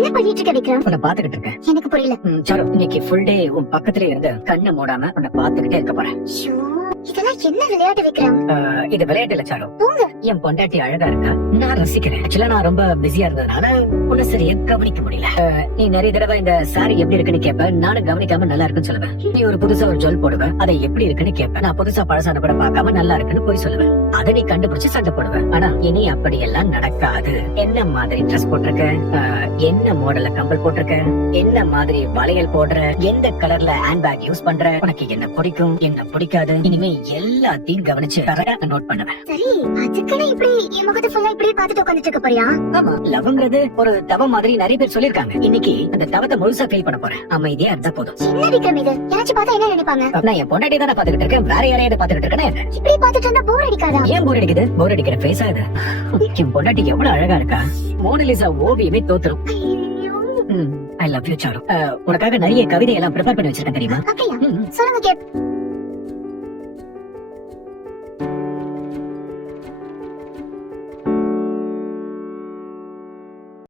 என்ன பண்ணிட்டு இருக்க விக்ரம்? உன்னை பாத்துக்கிட்டு இருக்கேன். எனக்கு புரியல. சாரு, இன்னைக்கு ஃபுல் டே உன் பக்கத்துல இருந்து கண்ணை மூடாம உன்னை பாத்துக்கிட்டே இருக்க போறேன். ஐயோ, இதெல்லாம் என்ன விளையாட்டு விக்ரம்? இது விளையாட்டு இல்ல சாரு. போங்க. என் பொண்டாட்டி அழகா இருக்கா, நான் ரசிக்கிறேன். ஆக்சுவலா நான் ரொம்ப பிஸியா இருந்ததுனால உன்னை சரியா கவனிக்க முடியல. நீ நிறைய தடவை இந்த சாரி எப்படி இருக்குன்னு கேப்ப, நானும் கவனிக்காம நல்லா இருக்குன்னு சொல்லுவேன். நீ ஒரு புதுசா ஒரு ஜுவல் போடுவேன், அதை எப்படி இருக்குன்னு கேப்ப, நான் புதுசா பழசான கூட பார்க்காம நல்லா இருக்குன்னு போய் சொல்லுவேன். அதை நீ கண்டுபிடிச்சு சண்டை போடுவேன். ஆனா இனி அப்படி எல்லாம் நடக்காது. என்ன மாதிரி ட்ரெஸ் போட்டிருக்க, என்ன மாடல்ல கம்பல் போட்டிருக்க, என்ன மாதிரி வளையல் போடுற, எந்த கலர்ல ஹேண்ட் பேக் யூஸ் பண்ற, உனக்கு என்ன பிடிக்கும் என்ன பிடிக்காது, இனிமே எல்லாத்தையும் கவனிச்சு கரெக்டா நோட் பண்ணுவேன். சரி, அதுக்குன்னு இப்படி என் முகத்தை ஃபுல்லா இப்படியே பார்த்துட்டு உட்கார்ந்துட்டு இருக்க போறியா? ஆமா, லவ்ங்கிறது ஒரு தவம் மாதிரி நிறைய பேர் சொல்லிருக்காங்க. இன்னைக்கு அந்த தவத்தை முழுசா ஃபீல் பண்ண போறேன். அமைதியா இருந்தா போதும். என்ன விக்ரம் இது? யாராச்சும் பார்த்தா என்ன நினைப்பாங்க? நான் என் பொண்டாட்டி தானே பாத்துக்கிட்டு இருக்கேன், வேற யாரையாவது பாத்துக்கிட்டு இருக்கேன். இப்படி பார்த்துட்டு இருந்தா போர் அடிக்காதா? ஏன் போர் அடிக்குது? போர் அடிக்கிற ஃபேஸா இது? என் பொண்டாட்டி எவ்வளவு அழகா இருக்கா, மோனலிசா ஓவியமே தோத்துரும். ஐயோ, ஐ லவ் யூ சாரு. உனக்காக நிறைய கவிதை எல்லாம் ப்ரிப்பேர் பண்ணி வச்சிருக்கேன் தெரியுமா? அப்படியா? சொல்லுங்க கேப்.